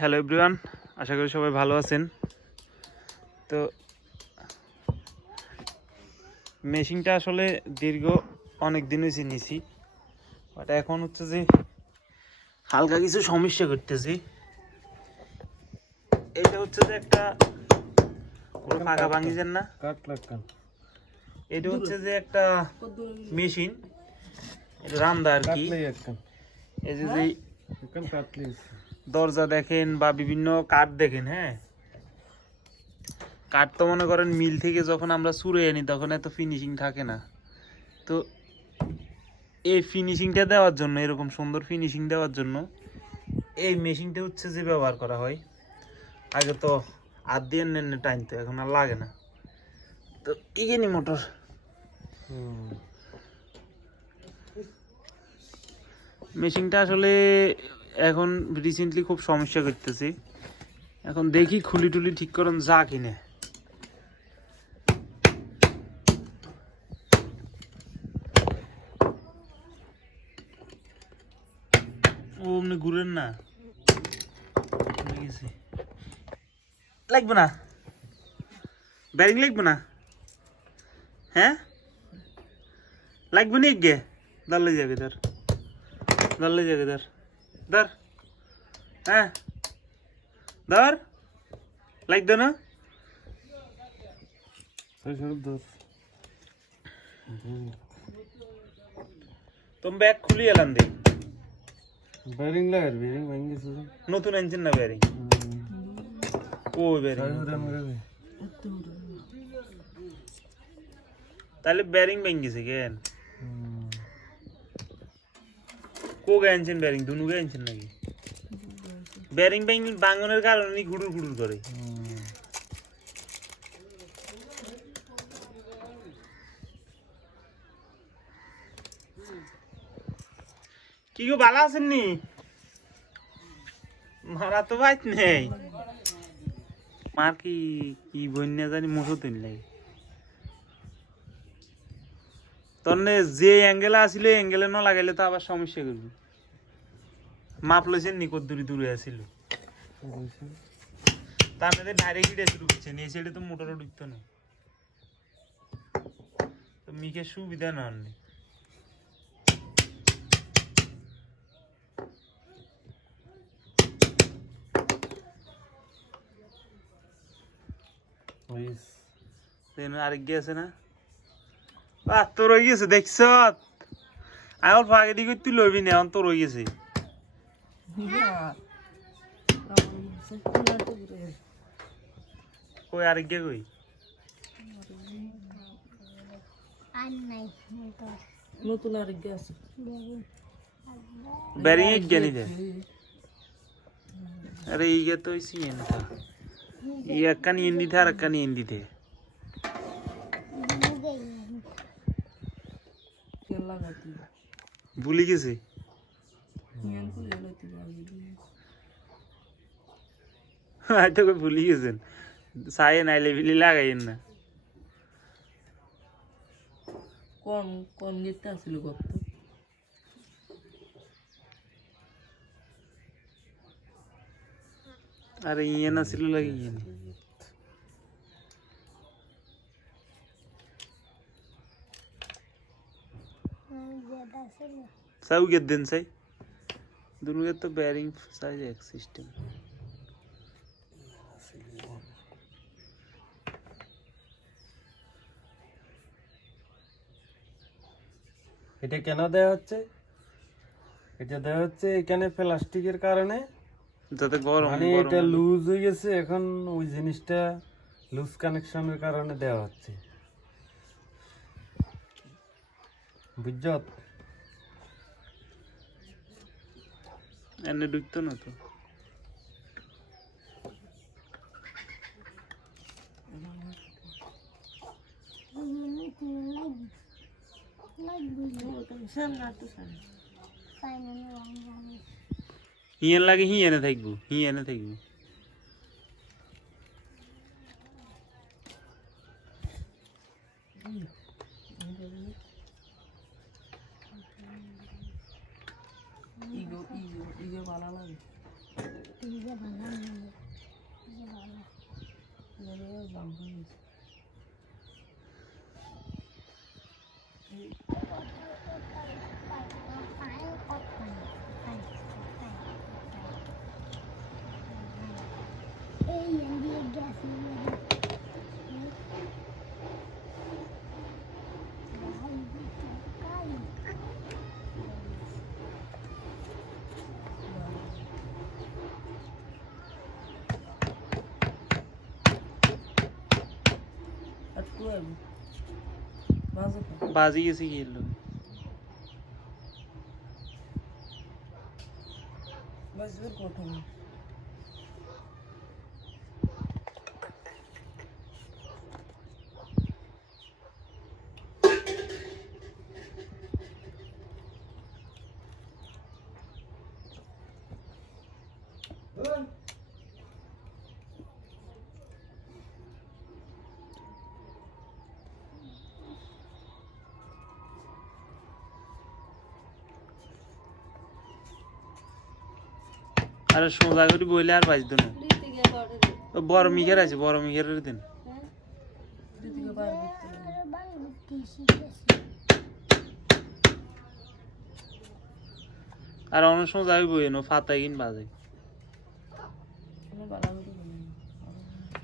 Hello everyone আশা করি সবাই ভালো আছেন। তো মেশিনটা আসলে দীর্ঘ অনেক দিন হয়েছে নিছি বাট এখন হচ্ছে যে হালকা কিছু সমস্যা করতেছি। এটা হচ্ছে যে একটা পুরো ফাঁকা ভাঙিছেন না? এটা হচ্ছে যে একটা মেশিন এটা রামদা আর কি। এই যে দরজা দেখেন বা বিভিন্ন কাঠ দেখেন হ্যাঁ? কাঠ তো মনে করেন মিল থেকে যখন আমরা চুরে আনি তখন এত ফিনিশিং থাকে না। তো এই ফিনিশিংটা দেওয়ার জন্য এরকম সুন্দর ফিনিশিং দেওয়ার জন্য এই মেশিনটা হচ্ছে যে ব্যবহার করা হয়। আগে তো আর দিয়ে নেন টাইনতো এখন আর লাগে না। তো ইগেনি মোটর? মেশিনটা আসলে এখন রিসেন্টলি খুব সমস্যা করতেছি। এখন দেখি খুলি টুলি ঠিক করুন, যা কিনে। অমনি ঘুরেন না? লাগবে না? ব্যারিং লাগবে না? হ্যাঁ? লাগবে না গে দাঁড়লে যাবে ধর। দাঁড়লে যাবে ধর। ধর। হ্যাঁ। ধর। না সেই সব দোষ তুমি ব্যাগ খুলি এলাম দে। ব্যারিং লাগার ব্যারিং ভেঙে গেছে নতুন আনছেন না ব্যারিং ও ব্যারিং তাহলে ব্যারিং ভেঙে গেছে কেন? কো গে আনছেন ব্যারিং? দুনু গে আনছেন নাকি? ব্যারিং ব্যাং বাঙ্গনের কারণে ঘুরুর ঘুরুর করে। কি গো, ভালো আছেন নি? মারা তো বাইত নেই। মার কি কি বন্যা জানি মুঠো তিন লাগে। তনে যে অ্যাঙ্গেলে আসিল অ্যাঙ্গেলে না লাগাইলে তো আবার সমস্যা করবি মাপ লইছেন নিকট দূরে দূরে আসিল। তার মধ্যে ডাইরেক্ট হিটে শুরু করছে নিয়ে সেটা তো মোটরও ঢুকতো না। তো মিকে সুবিধা না হননি দেন আরেক গিয়েছে না? বাহ তোর হয়ে গেছে দেখছ? আমি অল্প আগে দিকে তুই লবি না এখন তোর হয়ে গেছে। কই আরেক গে কই? আর নতুন আরে ইয়ে তো ইসি এনটা ই একখানি এন্দি থে আর একখানি এন্দি থে বুঝেই তেল লাগাইতে ভুলে গেছে। কই ভুলে গেছেন। সায়ে নাইলে বিলি লাগাইন না। কোন কোন গেটটা আসছিল কত আরে ইয়ে না ছিল লাগে ইয়ে নি যেটা ছিল সাউ গে দেন সাই দুনুকে তো বেয়ারিং সাইজ এক সিস্টেম এটা কেন দেওয়া হচ্ছে? এটা দেওয়া হচ্ছে এখানে প্লাস্টিকের কারণে। যাতে গরম মানে এটা লুজ হয়ে গেছে এখন ওই জিনিসটা লুজ কানেকশনের কারণে দেওয়া হচ্ছে। বুঝছত এনে ঢুকতো না তো। এনে লাগে হিয়েনে থাকব হিয়েনে থাকব ইগো ইগো ইগো ভালো লাগে যে ভালো নেই যে ভালো এবারে দাম কমেছে। পায়ে কত পানি এই এন্ডিয়ে গ্যাস আর টু আইবো বাজে তো বাজি আরে সোজা করে বইলে আর বাজতো না। বড় মিঘের আছে, বড় মিঘের দিন। আর অন্য সোজা হয়ে বই নো ফাতাই কিন বাজে। আমি বালা করে বলি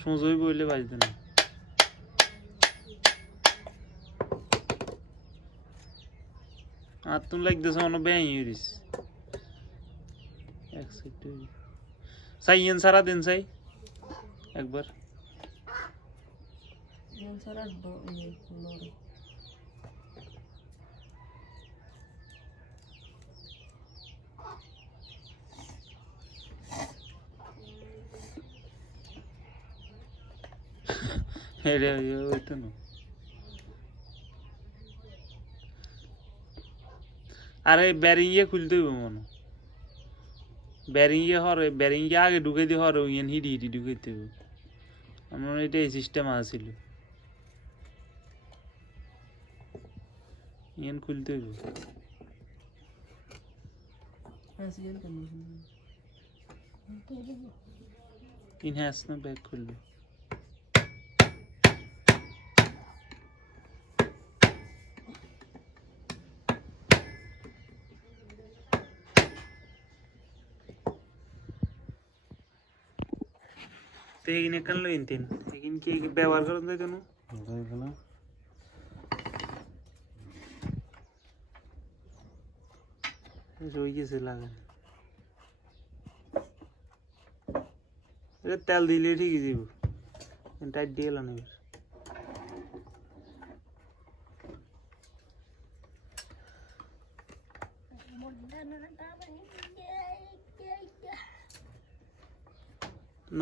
সোজা হয়ে বইলে বাজতো না। আর তুমি লাগতেছে অন্য ব্যাং ইউরিস এক সেকেন্ড সাই ইয়েন সারা দিন সাই। একবার। ইয়ন সারা ইয়ে এটা ওই তো না। আরে ব্যারিং ইয়ে খুলতে হইব মনে ব্যারিং ইয়ে হরে ব্যারিংয়ে আগে ঢুকে দিয়ে হরে ইয়েন হিডি হিডি ঢুকে হইব আমার এটা এই সিস্টেম আসছিল ইয়েন খুলতে হইব। হ্যাঁ দিব ইনহ্যান্স না ব্যাক খুলবে। তো এগিনে কান লইন তিন এগিন কি ব্যবহার করুন তাই তো এখানে রই গেছে লাগান তেল দিলে ঠিকই যাব টাইট দিয়ে এলো না এবার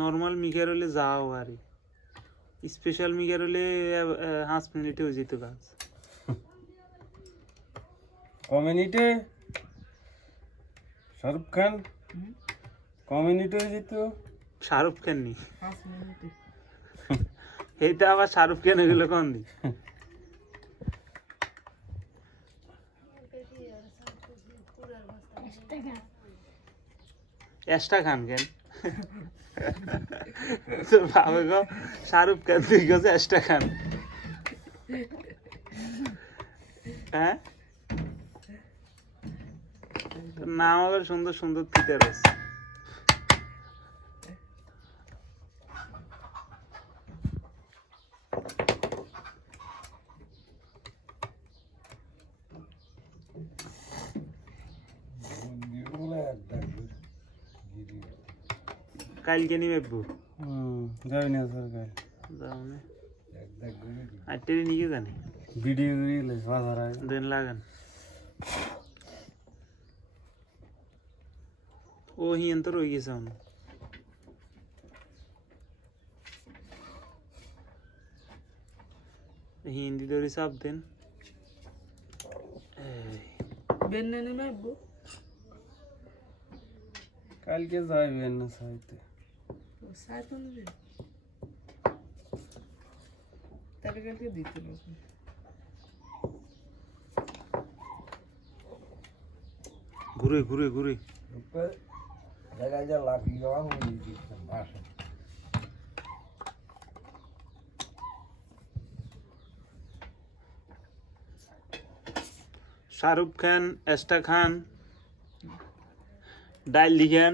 নর্মাল মিকার হলে যাও আর। স্পেশাল মিকার হলে পাঁচ মিনিটে হয়ে যেত কাজ কমিউনিটি শাহরুখ খান? কমিউনিটি হয়ে যেত শাহরুখ খান নি। এইটা আবার শাহরুখ খান এগুলো কোন দি টাকা এক্সট্রা খান কেন? তোর বাবা গো শাহরুখ খান তুই গেছে এক্সট্রা খান হ্যাঁ? নাম আবার সুন্দর সুন্দর তিতার আছে কালকে নিয়ে বেবু হুম যাবি না সরকার যাও না আটটারি নিয়ে জানি ভিডিও রিলে বাজার আয় দিন লাগান ও হিয়েন তো রয়ে গেছে আমার হিন্দি ধরে চাপ দেন এই, বেন্নে নেমে আইবো কালকে যাইবেন না সাইতে সাইতো নেবে তাহলে কালকে দিতে হবে ঘুরে ঘুরে ঘুরে। শাহরুখ খান এস্টা খান ডাইল দিখান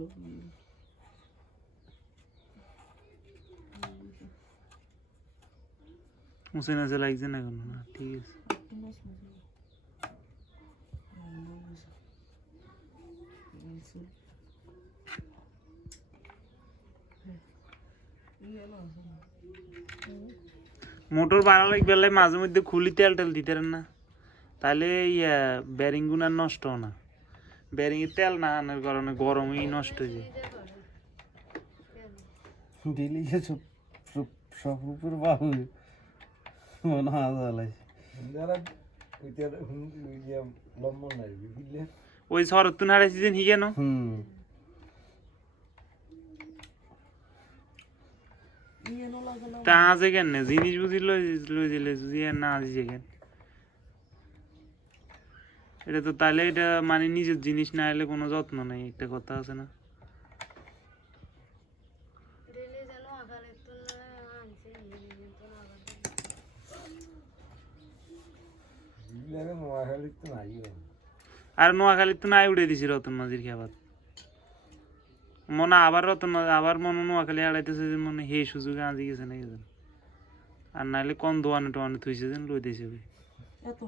ডাক দিয়ে এনে একটু সালাদ দেওয়া কি সুড়ো মুছে নাচে লাগছে না এখন না ঠিক আছে মোটর বাড়া লাগবে লাই মাঝে মধ্যে খুলি তেল টেল দিতে পারেন না তাহলে ইয়া ব্যারিং গুণ আর নষ্ট হয় না ব্যারিং তেল না আনার কারণে গরমই নষ্ট হয়ে যায়। দিলি সব সব উপর বাহু মনে হয় ওই শরৎ হারাইছি যে হি কেন হুম। ইয়ে নো লাগে না তা আছে কেন জিনিস বুঝি লই লই দিলে না আসছে কেন এটা তো তাহলে এটা মানে নিজের জিনিস না এলে কোনো যত্ন নেই একটা কথা আছে না? আর নোয়াখালীর তো নাই উড়ে দিছি রতন মাঝির খাবার মনে আবার রতন মাঝি আবার মনে নোয়াখালী আড়াইতেছে যে মনে হে সুযোগে আজি গেছে না গেছে আর নাহলে কোন দোয়ানে টোয়ানে থুইছে যেন লই দিয়েছে। এত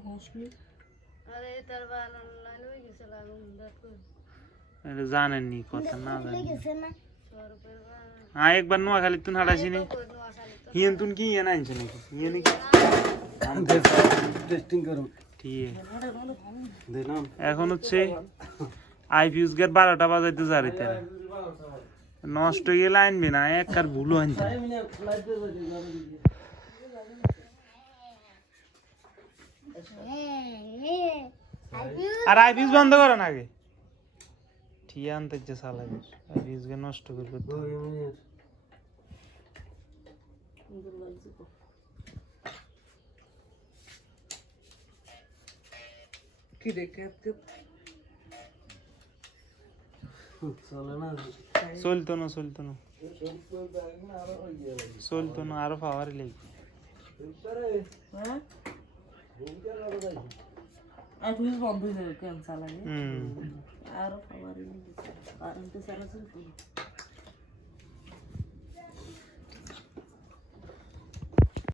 জানেননি কথা না জানি হ্যাঁ একবার নোয়াখালীর তুন হারাইছি নি হিয়েন তুন কি ইয়ে আনছে নাকি ইয়ে নাকি এখন হচ্ছে আইপিউস গেট বারোটা বাজাইতে যারে তারা নষ্ট হয়ে গেলে আনবে না এক আর ভুলও আনতে না। আর আইপিউস বন্ধ করেন আগে ঠিক আনতে যে সালাগে আইপিউস গে নষ্ট করবে কি দেখে না চলতো না চলতো না। চলতো না আরও পাওয়ার লাগবে। আর